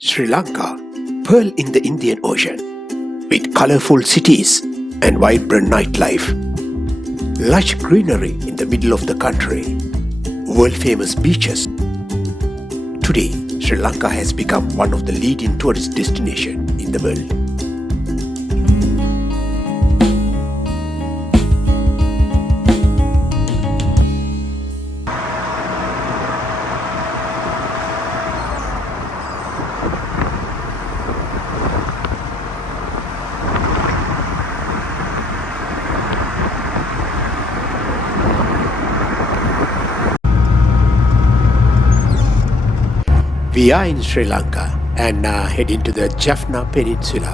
Sri Lanka, pearl in the Indian Ocean, with colorful cities and vibrant nightlife. Lush greenery in the middle of the country, world-famous beaches. Today, Sri Lanka has become one of the leading tourist destinations in the world. We are in Sri Lanka and heading to the Jaffna Peninsula,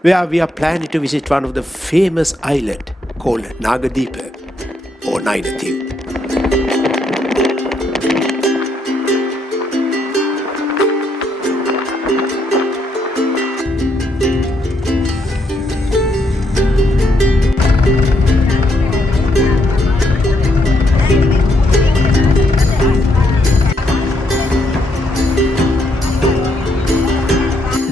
where we are planning to visit one of the famous islands called Nagadeepa or Nainativu.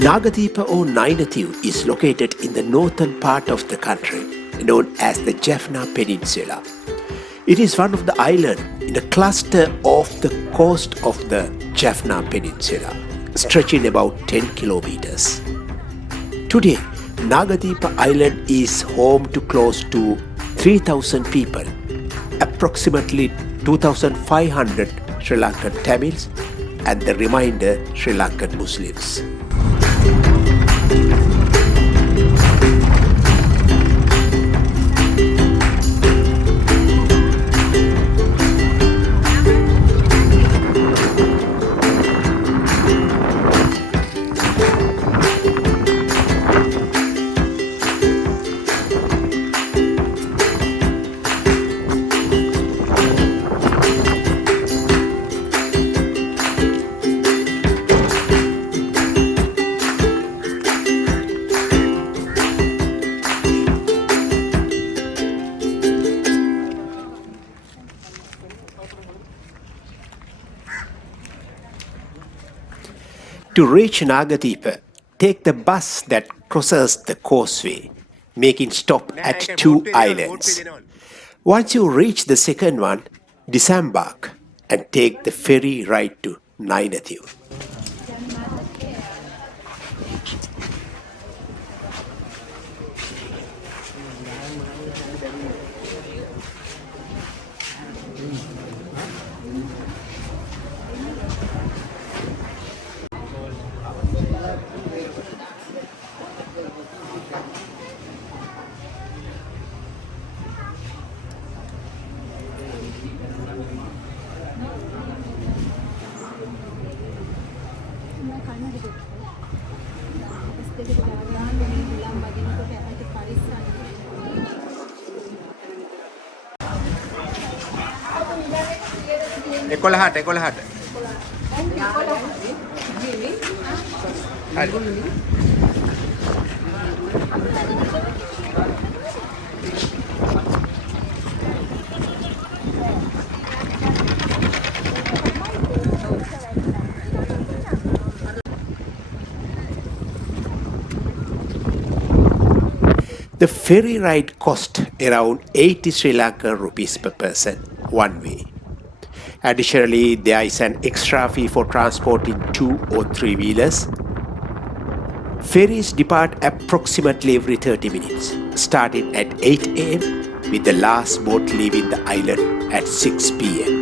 Nagadeepa or Nainativu is located in the northern part of the country, known as the Jaffna Peninsula. It is one of the islands in a cluster off the coast of the Jaffna Peninsula, stretching about 10 kilometers. Today, Nagadeepa Island is home to close to 3,000 people, approximately 2,500 Sri Lankan Tamils and the remainder Sri Lankan Muslims. To reach Nagadeepa, take the bus that crosses the causeway, making stop at two islands. Once you reach the second one, disembark and take the ferry ride to Nainativu. The ferry ride cost around 80 Sri Lankan rupees per person, one way. Additionally, there is an extra fee for transporting 2 or 3 wheelers. Ferries depart approximately every 30 minutes, starting at 8 am, with the last boat leaving the island at 6 pm.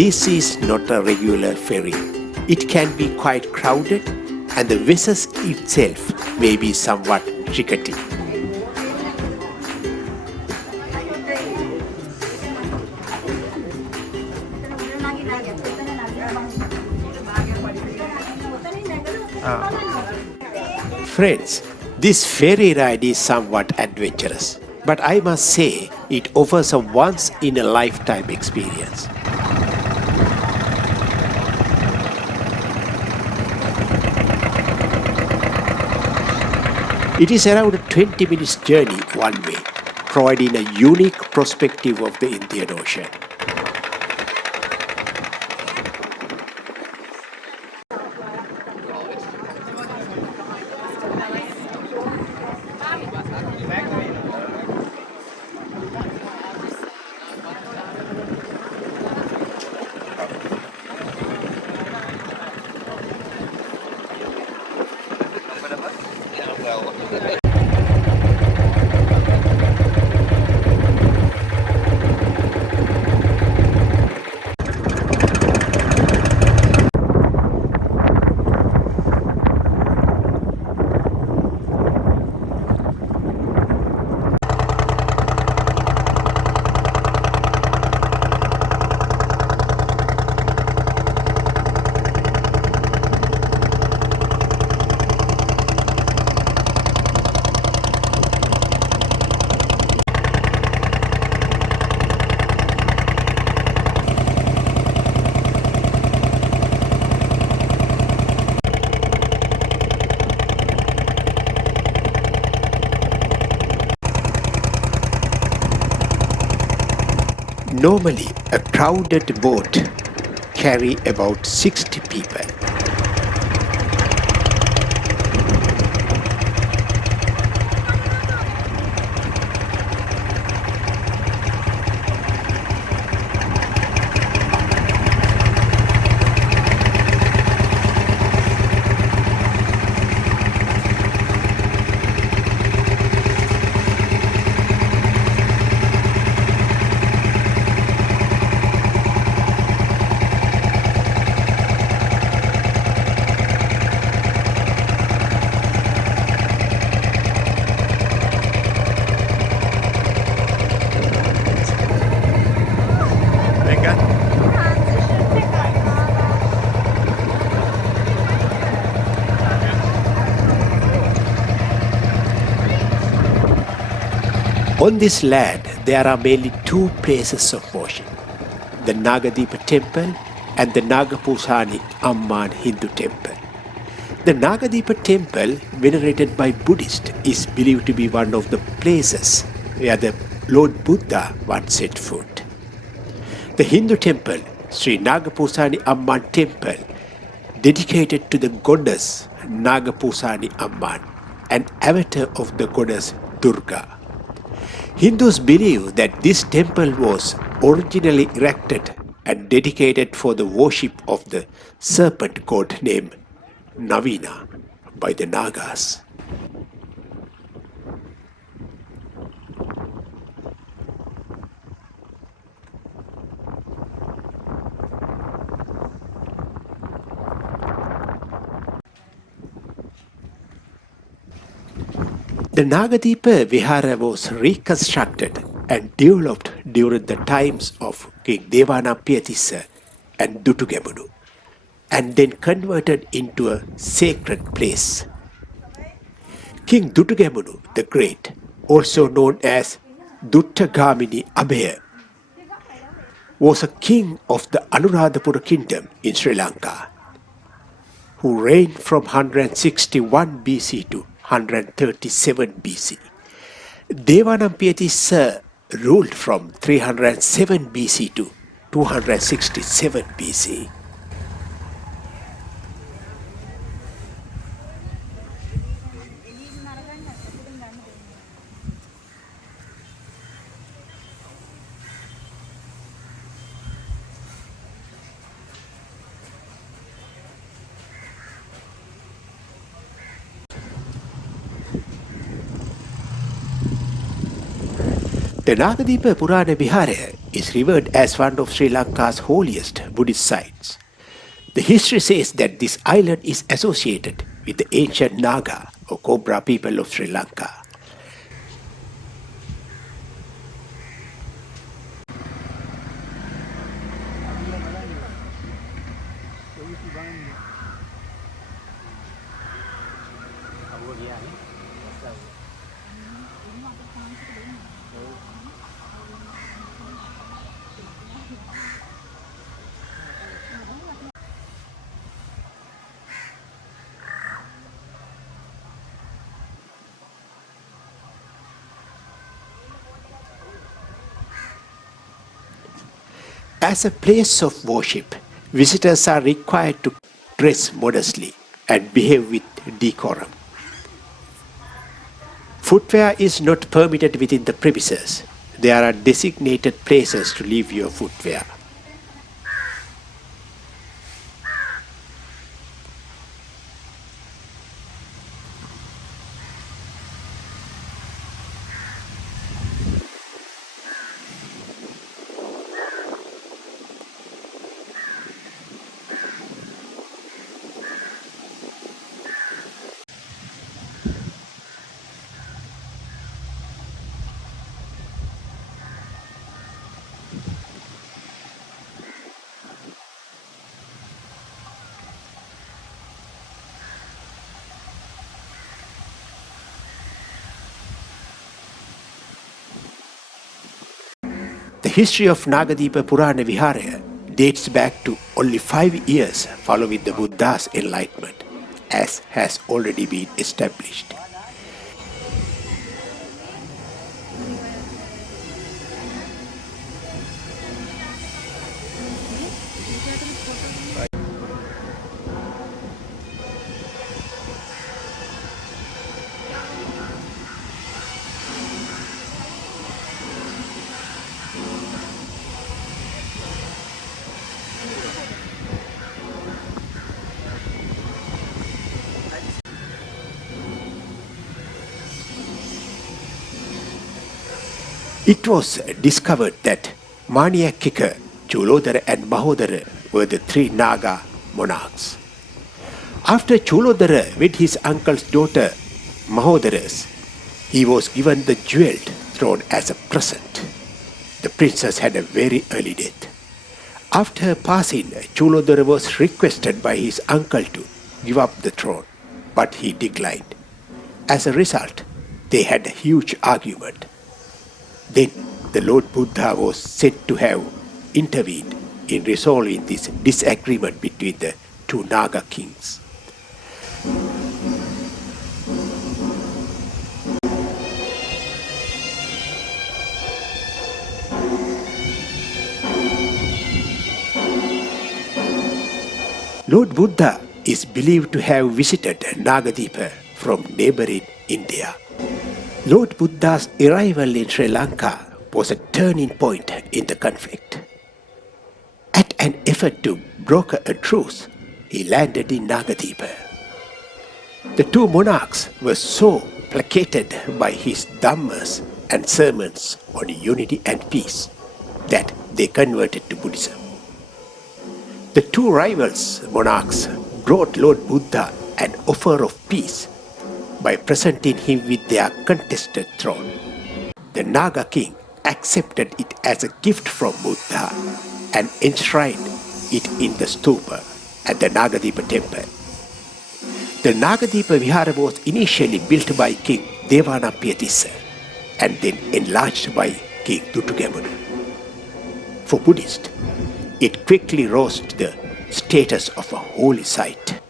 this is not a regular ferry. It can be quite crowded and the vessel itself may be somewhat rickety. Friends, this ferry ride is somewhat adventurous, but I must say it offers a once-in-a-lifetime experience. It is around a 20 minutes journey one way, providing a unique perspective of the Indian Ocean. Normally, a crowded boat carry about 60 people. On this land, there are mainly two places of worship, the Nagadeepa Temple and the Nagapooshani Amman Hindu Temple. The Nagadeepa Temple, venerated by Buddhists, is believed to be one of the places where the Lord Buddha once set foot. The Hindu temple, Sri Nagapooshani Amman Temple, dedicated to the goddess Nagapushani Amman, an avatar of the goddess Durga. Hindus believe that this temple was originally erected and dedicated for the worship of the serpent god named Navina by the Nagas. The Nagadeepa Viharaya was reconstructed and developed during the times of King Devanapiyatissa and Dutugemunu, and then converted into a sacred place. King Dutugemunu the Great, also known as Duttagamini Abhaya, was a king of the Anuradhapura kingdom in Sri Lanka, who reigned from 161 BC to 137 BC. Devanapiyatissa ruled from 307 BC to 267 BC. The Nagadeepa Purana Viharaya is revered as one of Sri Lanka's holiest Buddhist sites. The history says that this island is associated with the ancient Naga or Cobra people of Sri Lanka. As a place of worship, visitors are required to dress modestly and behave with decorum. Footwear is not permitted within the premises. There are designated places to leave your footwear. The history of Nagadeepa Purana Viharaya dates back to only 5 years following the Buddha's enlightenment, as has already been established. It was discovered that Mania Kika, Chulodara and Mahodara were the 3 Naga monarchs. After Chulodara with his uncle's daughter Mahodara's, he was given the jeweled throne as a present. The princess had a very early death. After her passing, Chulodara was requested by his uncle to give up the throne, but he declined. As a result, they had a huge argument. Then the Lord Buddha was said to have intervened in resolving this disagreement between the 2 Naga kings. Lord Buddha is believed to have visited Nagadeepa from neighboring India. Lord Buddha's arrival in Sri Lanka was a turning point in the conflict. At an effort to broker a truce, he landed in Nagadeepa. The 2 monarchs were so placated by his dhammas and sermons on unity and peace that they converted to Buddhism. The 2 rivals monarchs brought Lord Buddha an offer of peace by presenting him with their contested throne. The Naga king accepted it as a gift from Buddha and enshrined it in the stupa at the Nagadeepa temple. The Nagadeepa Vihara was initially built by King Devanapiyatissa and then enlarged by King Dutugamunu. For Buddhists, it quickly rose to the status of a holy site.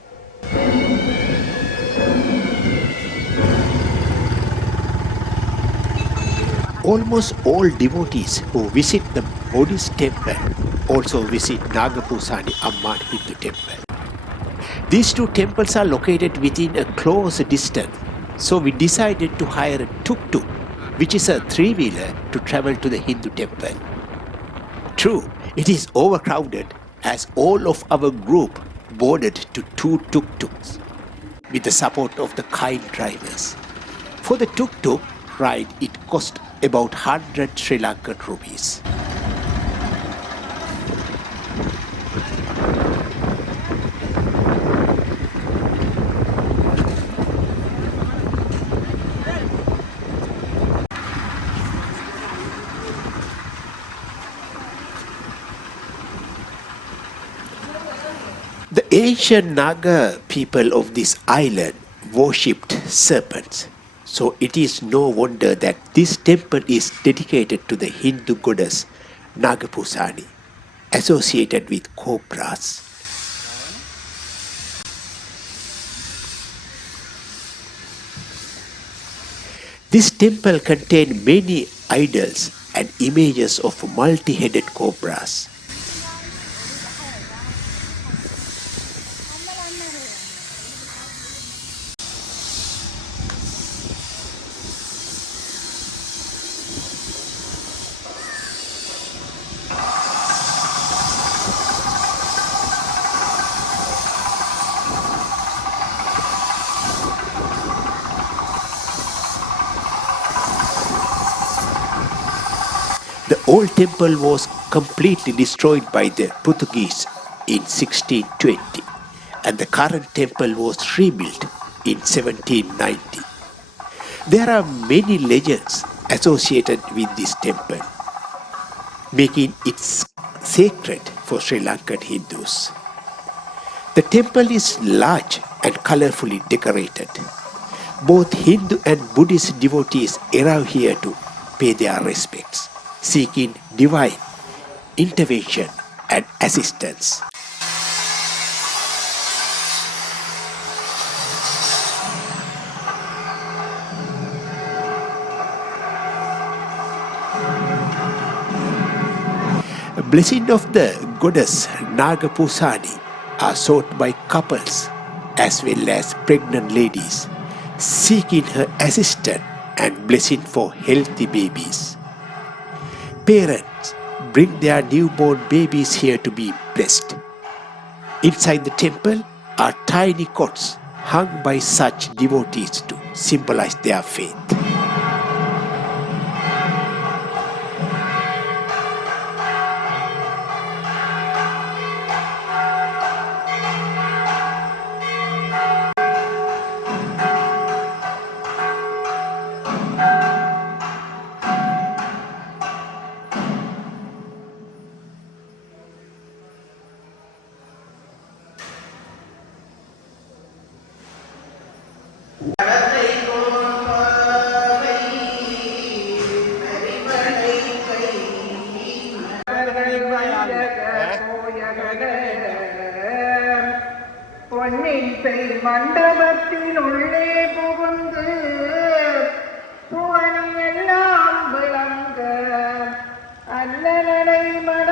Almost all devotees who visit the Buddhist temple also visit Nagapushani Amman Hindu temple. These 2 temples are located within a close distance, so we decided to hire a tuk-tuk, which is a 3-wheeler, to travel to the Hindu temple. True, it is overcrowded as all of our group boarded to 2 tuk-tuks with the support of the kind drivers. For the tuk-tuk, ride, it cost about 100 Sri Lankan rupees. The ancient Naga people of this island worshipped serpents. So it is no wonder that this temple is dedicated to the Hindu goddess Nagapushani, associated with cobras. This temple contained many idols and images of multi-headed cobras. The old temple was completely destroyed by the Portuguese in 1620, and the current temple was rebuilt in 1790. There are many legends associated with this temple, making it sacred for Sri Lankan Hindus. The temple is large and colorfully decorated. Both Hindu and Buddhist devotees arrive here to pay their respects, seeking divine intervention and assistance. Blessing of the goddess Nagapooshani are sought by couples as well as pregnant ladies, seeking her assistance and blessing for healthy babies. Parents bring their newborn babies here to be blessed. Inside the temple are tiny cots hung by such devotees to symbolize their faith. மண்டபத்தினுள்ளே புகுந்து புவனியெல்லாம் விளங்க அல்லலடை மட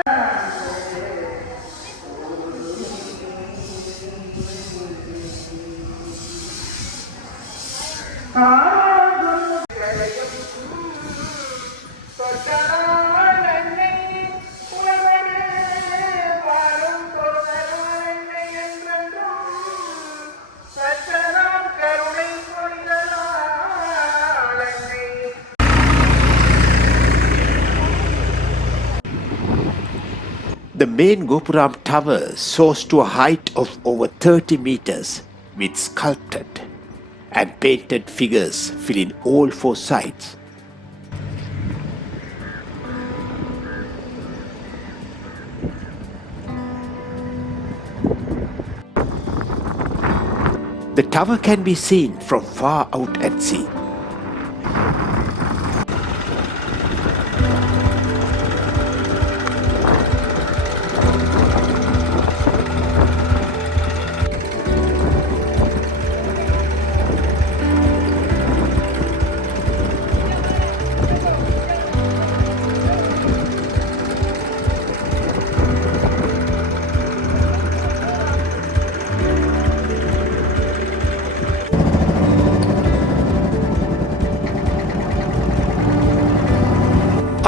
The main Gopuram tower soars to a height of over 30 meters with sculpted and painted figures filling all four sides. The tower can be seen from far out at sea.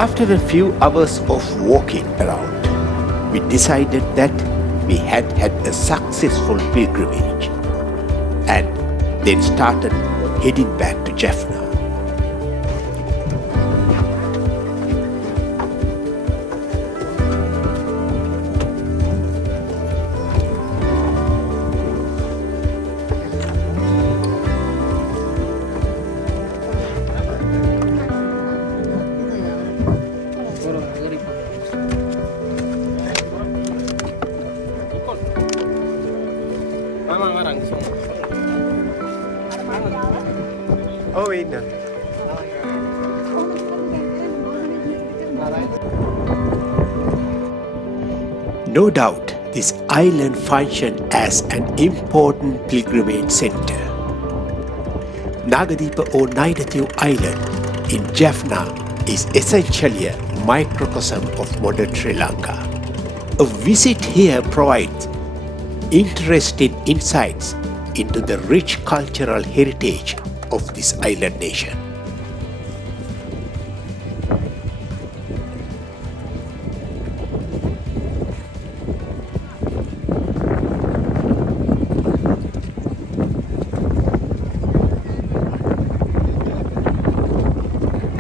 After a few hours of walking around, we decided that we had had a successful pilgrimage and then started heading back to Jaffna. ඉන්න. No doubt, this island functioned as an important pilgrimage center. Nagadeepa or Nainativu Island in Jaffna is essentially a microcosm of modern Sri Lanka. A visit here provides interesting insights into the rich cultural heritage of this island nation.